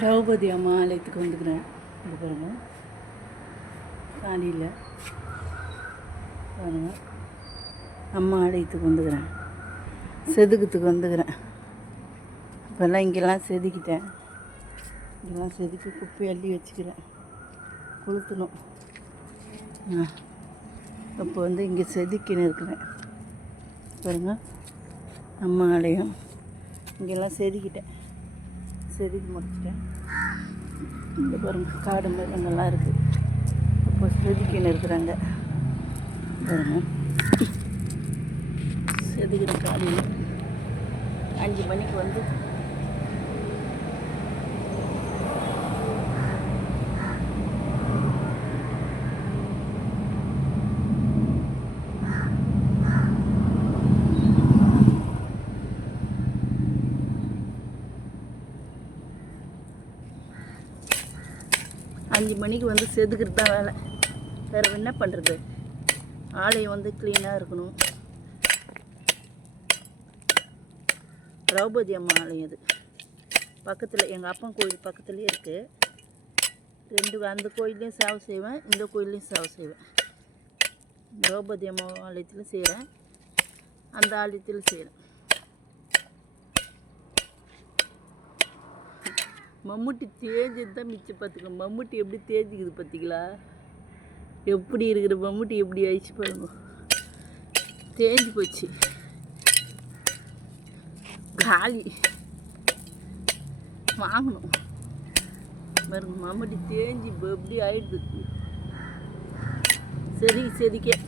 திரௌபதி அம்மா ஆலயத்துக்கு வந்துக்கிறேன். இது பாருங்க, காலையில் பாருங்க, அம்மா ஆலயத்துக்கு வந்துக்கிறேன். செதுக்கத்துக்கு வந்துக்கிறேன். இப்போல்லாம் இங்கெல்லாம் செதுக்கிட்டேன். இதெல்லாம் செதுக்கி குப்பை அள்ளி வச்சுக்கிறேன். கொளுத்தணும். இப்போ வந்து இங்கே செதுக்கின்னு இருக்கிறேன். பாருங்க, அம்மா ஆலயம் இங்கெல்லாம் செதுக்கிட்டேன். செதுக்கி முடிச்சிட்டேன். இங்கே பாருங்கள், காடு மரங்கள்லாம் இருக்குது. இப்போ செதுக்கின்னு இருக்கிறாங்க. பாருங்க, செதுக்கிற காலையில் 5 மணிக்கு வந்து செதுக்கிறது தான் வேலை. வேறு என்ன பண்ணுறது? ஆலயம் வந்து க்ளீனாக இருக்கணும். திரௌபதி அம்மா ஆலயம் இது பக்கத்தில், எங்கள் அப்பன் கோயில் பக்கத்துலேயே இருக்குது. அந்த கோயிலையும் சேவை செய்வேன், இந்த கோயிலையும் சேவை செய்வேன். திரௌபதி அம்மா ஆலயத்தில் செய்கிறேன், அந்த ஆலயத்தில் செய்கிறேன். மம்முட்டி தேஞ்சது தான் மிச்சம். பார்த்துக்க, மம்முட்டி எப்படி தேஞ்சிக்குது பார்த்திங்களா? எப்படி இருக்கிற மம்முட்டி எப்படி ஆயிடுச்சு பாருங்க. தேஞ்சு போச்சு, காலி. வாங்கணும் பாருங்க, மம்முட்டி தேஞ்சு இப்போ எப்படி ஆயிடுது. சரி செதிக்க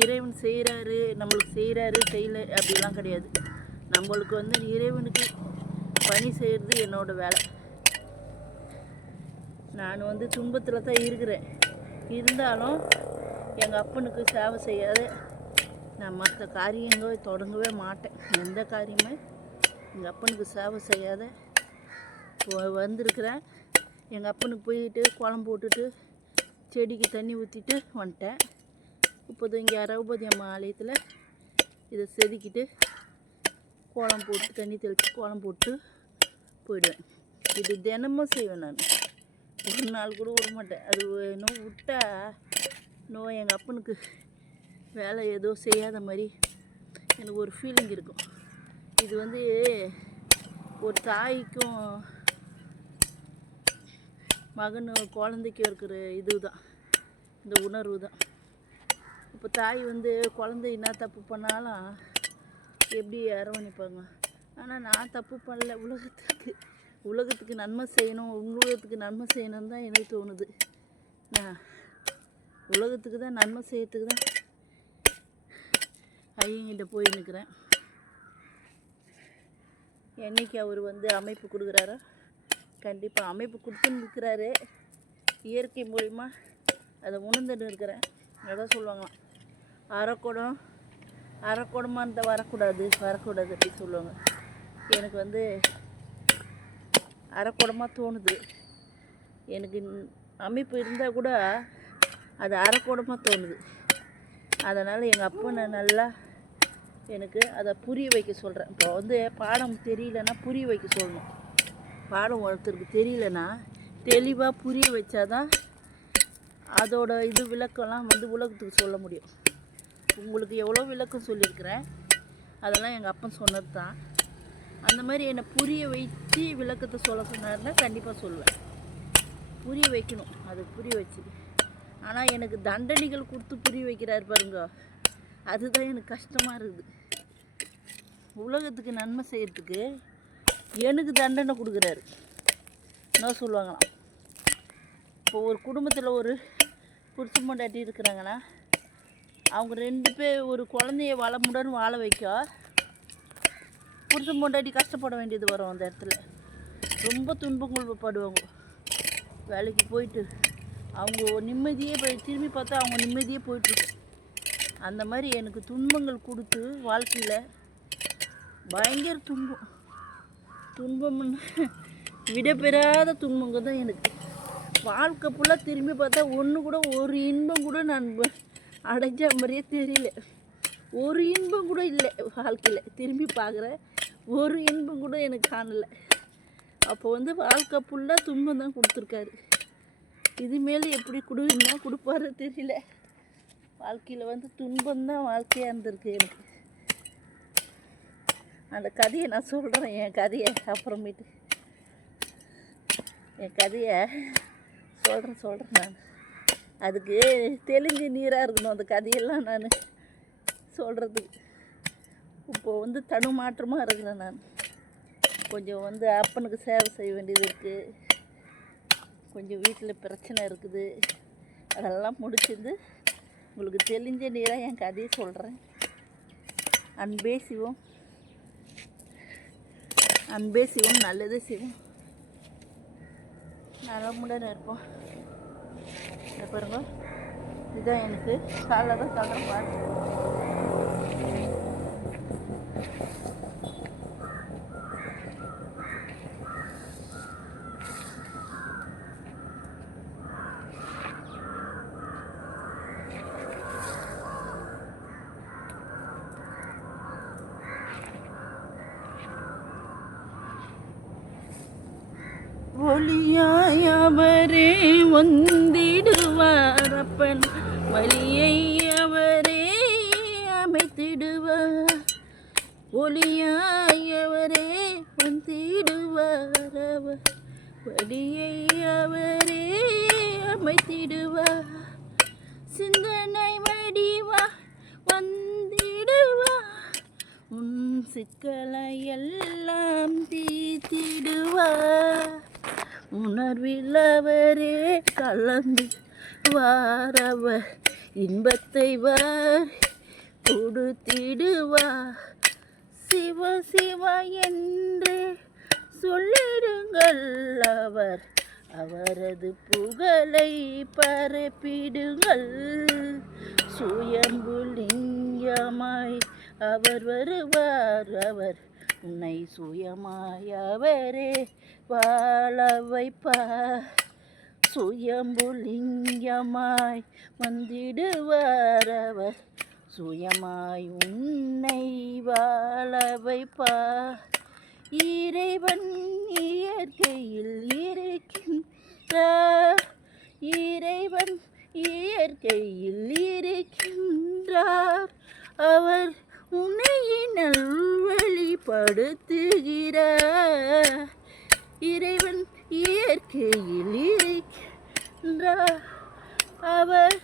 இறைவன் செய்கிறாரு, நம்மளுக்கு செய்கிறாரு செய்யலை அப்படிலாம் கிடையாது. நம்மளுக்கு வந்து இறைவனுக்கு பணி செய்கிறது என்னோடய வேலை. நான் வந்து துன்பத்தில் தான் இருக்கிறேன். இருந்தாலும் எங்கள் அப்பனுக்கு சேவை செய்யாத நான் மற்ற காரியங்கள் தொடங்கவே மாட்டேன். எந்த காரியமே எங்கள் அப்பனுக்கு சேவை செய்யாத வந்திருக்கிறேன். எங்கள் அப்பனுக்கு போயிட்டு குழம்பு போட்டுட்டு செடிக்கு தண்ணி ஊற்றிட்டு வந்துட்டேன். இப்போது இங்கே திரௌபதி அம்மா ஆலயத்தில் இதை செதுக்கிட்டு கோலம் போட்டு தண்ணி தெளித்து கோலம் போட்டு போயிடுவேன். இது தினமும் செய்வேன். நான் ஒரு நாள் கூட விட மாட்டேன். அது இன்னும் விட்டால் எங்கள் அப்பனுக்கு வேலை ஏதோ செய்யாத மாதிரி எனக்கு ஒரு ஃபீலிங் இருக்கும். இது வந்து ஒரு தாய்க்கும் குழந்தைக்கும் இருக்கிற இதுதான், இந்த உணர்வு தான். இப்போ தாய் வந்து குழந்தை என்ன தப்பு பண்ணாலும் எப்படி அரவணைப்பாங்க. ஆனால் நான் தப்பு பண்ணல. உலகத்துக்கு நன்மை செய்யணும், உலகத்துக்கு நன்மை செய்யணும்னு தான் எனக்கு தோணுது. நான் உலகத்துக்கு தான் நன்மை செய்யறதுக்கு தான் ஐயங்கிட்ட போய் நிற்கிறேன். என்றைக்கு அவர் வந்து அமைப்பு கொடுக்குறாரோ கண்டிப்பாக அமைப்பு கொடுத்துன்னு இருக்கிறாரு. இயற்கை மூலிமா அதை உணர்ந்துன்னு இருக்கிறேன். அதான் சொல்லுவாங்களாம், அரைக்குடமாக இருந்தால் வரக்கூடாது அப்படி சொல்லுவாங்க. எனக்கு வந்து அரைக்குடமாக தோணுது. எனக்கு அமைப்பு இருந்தால் கூட அது அரைக்குடமாக தோணுது. அதனால் எங்கள் அப்பா நான் நல்லா எனக்கு அதை புரிய வைக்க சொல்கிறேன். இப்போ வந்து பாடம் தெரியலன்னா புரிய வைக்க சொல்லணும். பாடம் ஒருத்தருக்கு தெரியலன்னா தெளிவாக புரிய வச்சாதான் அதோட விளக்கம்லாம் வந்து உலகத்துக்கு சொல்ல முடியும். உங்களுக்கு எவ்வளோ விளக்கம் சொல்லியிருக்கிறேன், அதெல்லாம் எங்கள் அப்பன் சொன்னது தான். அந்த மாதிரி என்னை புரிய வச்சு விளக்கத்தை சொல்ல சொன்னார்னா கண்டிப்பாக சொல்லுவேன். புரிய வைக்கணும், அது புரிய வச்சு. ஆனால் எனக்கு தண்டனைகள் கொடுத்து புரிய வைக்கிறாரு பாருங்க, அதுதான் எனக்கு கஷ்டமாக இருக்குது. உலகத்துக்கு நன்மை செய்கிறதுக்கு எனக்கு தண்டனை கொடுக்குறாரு. என்ன சொல்லுவாங்களாம், இப்போ ஒரு குடும்பத்தில் ஒரு புருஷன் பொண்டாட்டி இருக்கிறாங்கன்னா அவங்க 2 பேர் ஒரு குழந்தைய வளமுடன் வாழ வைக்க புருஷன் பொண்டாட்டி கஷ்டப்பட வேண்டியது வரும். அந்த இடத்துல ரொம்ப துன்பங்கள் படுவாங்க. வேலைக்கு போயிட்டு அவங்க நிம்மதியே திரும்பி பார்த்தா அவங்க நிம்மதியே போயிட்டுருக்கு. அந்த மாதிரி எனக்கு துன்பங்கள் கொடுத்து வாழ்க்கையில் பயங்கர துன்பம்னு விடப்பெறாத துன்பங்கள் தான் எனக்கு. வாழ்க்கை ஃபுல்லாக திரும்பி பார்த்தா ஒரு இன்பம் கூட நான் அடைஞ்ச மாதிரியே தெரியல. ஒரு இன்பம் கூட இல்லை வாழ்க்கையில். திரும்பி பார்க்குறேன், ஒரு இன்பம் கூட எனக்கு காணலை. அப்போ வாழ்க்கை ஃபுல்லாக துன்பம் தான் கொடுத்துருக்காரு. இதுமேலே எப்படி என்ன கொடுப்பாரு தெரியல. வாழ்க்கையில் துன்பம்தான் வாழ்க்கையாக இருந்திருக்கு எனக்கு. அந்த கதையை நான் சொல்கிறேன், என் கதையை அப்புறமேட்டு என் கதையை சொல்கிறேன் நான். அதுக்கு தெளிஞ்ச நீராக இருக்கணும் அந்த கதையெல்லாம் நான் சொல்கிறதுக்கு. இப்போது தடுமாற்றமாக இருக்கிறேன் நான். கொஞ்சம் அப்பனுக்கு சேவை செய்ய வேண்டியது இருக்குது, கொஞ்சம் வீட்டில் பிரச்சனை இருக்குது. அதெல்லாம் முடிச்சிருந்து உங்களுக்கு தெளிஞ்ச நீராக என் கதையை சொல்கிறேன். அன்பே சிவம், அன்பே சிவம், நல்லதே சிவம், நலமுடன் இருப்போம். பாருங்க, இதுதான் எனக்கு காலைல தான் சொல்கிறேன் பாருங்க. ஒளியாய் அவரே வந்திடுவார், அப்பன் வழியை அவரே அமைத்திடுவார். ஒளியாய் அவரே வந்திடுவார், அவர் வழியை அவரே அமைத்திடுவார். சிந்தனை வடிவா வந்திடுவார், உன் சிக்கலை எல்லாம் தீர்த்திடுவார். உணர்வில் அவரே கலந்து வாரவர், இன்பத்தை கொடுத்திடுவார். சிவ சிவ என்று சொல்லிடுங்கள், அவரது புகழை பரப்பிடுங்கள். சுயம்புலிங்கமாய் அவர் வருவார், அவர் உன்னை சுயமாய் அவரே வாழ வைப்பார். சுயம்புலிங்கமாய் வந்திடுவார், அவர் சுயமாய் உன்னை வாழ வைப்பார். இறைவன் இயற்கையில் இருக்கின்றார், இறைவன் இயற்கையில் இருக்கின்றார். அவர் உன்னை நல்வழிப்படுத்துகிறார். இறைவன் இயற்கையில் இருக்கின்றார், அவர்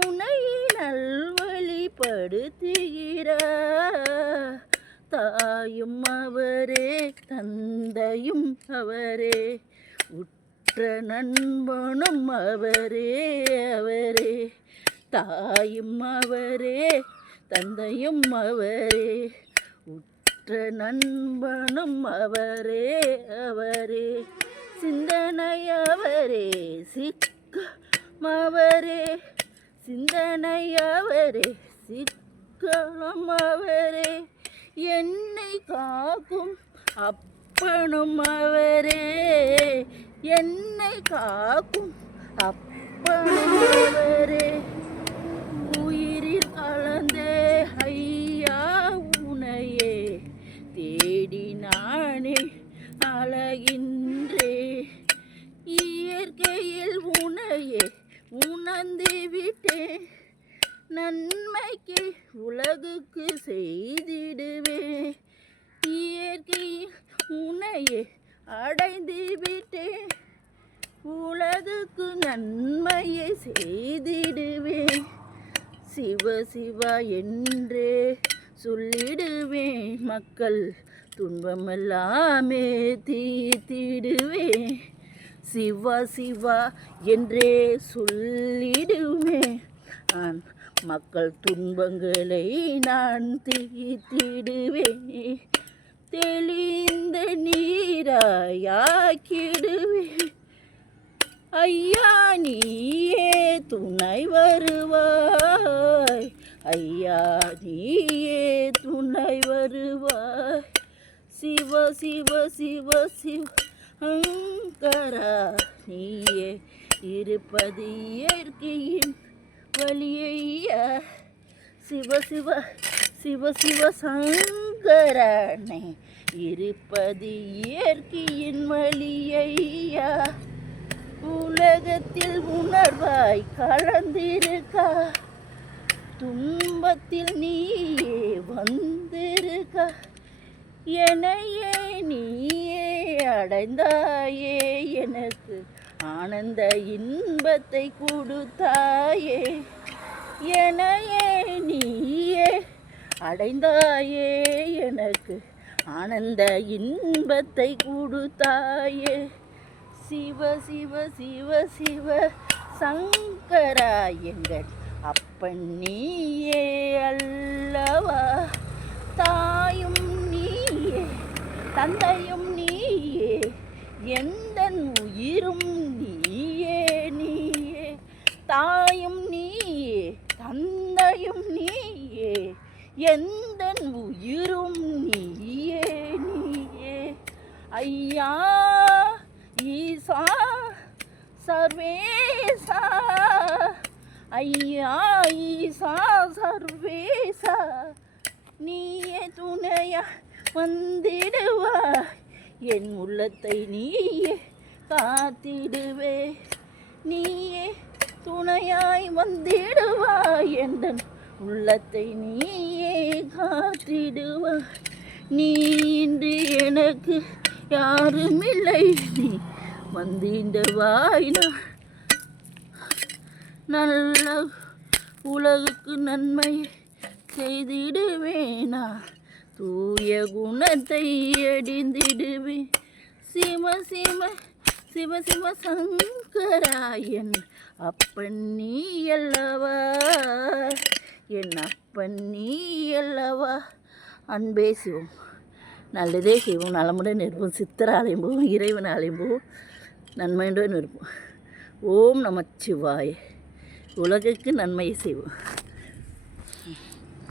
உன்னை நல்வழிப்படுத்துகிறார். தாயும் அவரே, தந்தையும் அவரே, உற்ற நண்பனும் அவரே, அவரே. தாயும் அவரே, தந்தையும் அவரே, உற்ற நண்பனும் அவரே, அவரே. சிந்தனை அவரே, சிக்கம் அவரே, சிந்தனை அவரே, சிக்கம் அவரே. என்னை காக்கும் அப்பனும் அவரே, என்னை காக்கும் அப்பனும் அவரே. உயிரில் கலந்தே ஐயா உனையே தேடி நானே அழகின்றே. இயற்கையில் உனையே உணர்ந்து விட்டேன், நன்மைக்கு உலகுக்கு செய்திடுவேன். இயற்கையில் உனையே அடைந்து விட்டேன், உலகுக்கு நன்மையை செய்திடுவேன். சிவ சிவா என்றே சொல்லிடுவேன், மக்கள் துன்பமெல்லாமே தீர்த்திடுவேன். சிவா சிவா என்றே சொல்லிடுவேன், நான் மக்கள் துன்பங்களை நான் தீர்த்திடுவேன். தெளிந்த நீராயாக்கிடுவேன், ஐயா நீயே துணை வருவாய், ஐயா நீயே துணை வருவாய். சிவ சிவ சிவ சிவ அங்கரா, நீயே இருப்பது இயற்கையின் வழியையா சிவ சிவ சிவ சிவ சங்கரனே இருப்பது இயற்கையின் வழியையா உலகத்தில் உணர்வாய் கலந்திருக்கா துன்பத்தில் நீயே வந்திருக்கா என்னையே நீயே அடைந்தாயே எனக்கு ஆனந்த இன்பத்தை கொடுத்தாயே என்னையே நீயே அடைந்தாயே எனக்கு ஆனந்த இன்பத்தை கொடுத்தாயே சிவ சிவ சிவ சிவ சங்கரா எங்கள் அப்பன் நீயே அல்லவா தாயும் நீயே தந்தையும் நீயே எந்தன் உயிரும் நீயே நீயே தாயும் நீயே தந்தையும் நீயே எந்தன் உயிரும் நீயே நீயே ஐயா ஈசா சர்வேசா ஐயா ஈசா சர்வேசா நீயே துணையா வந்திடுவாய் என் உள்ளத்தை நீயே காத்திடுவே நீயே துணையாய் வந்திடுவாய் என் உள்ளத்தை நீயே காத்திடுவாய் நீ இன்று எனக்கு யாருமில்லை நீ வந்திடுவாய் நல்ல உலகுக்கு நன்மை செய்திடுவேனா தூய குணத்தை அடிந்திடுவேன் சிவ சிவ சிவ சிவ சங்கராயன் அப்பன் நீ அல்லவா என் அப்பன் நீ அல்லவா அன்பே சிவம் நல்லதே செய்வோம் நலமுடன் இருப்போம் சித்தராலயம் போவோம் இறைவன் ஆலயம் போவோம் நன்மையுடன் இருப்போம் ஓம் நமச்சிவாய உலகுக்கு நன்மையை செய்வோம்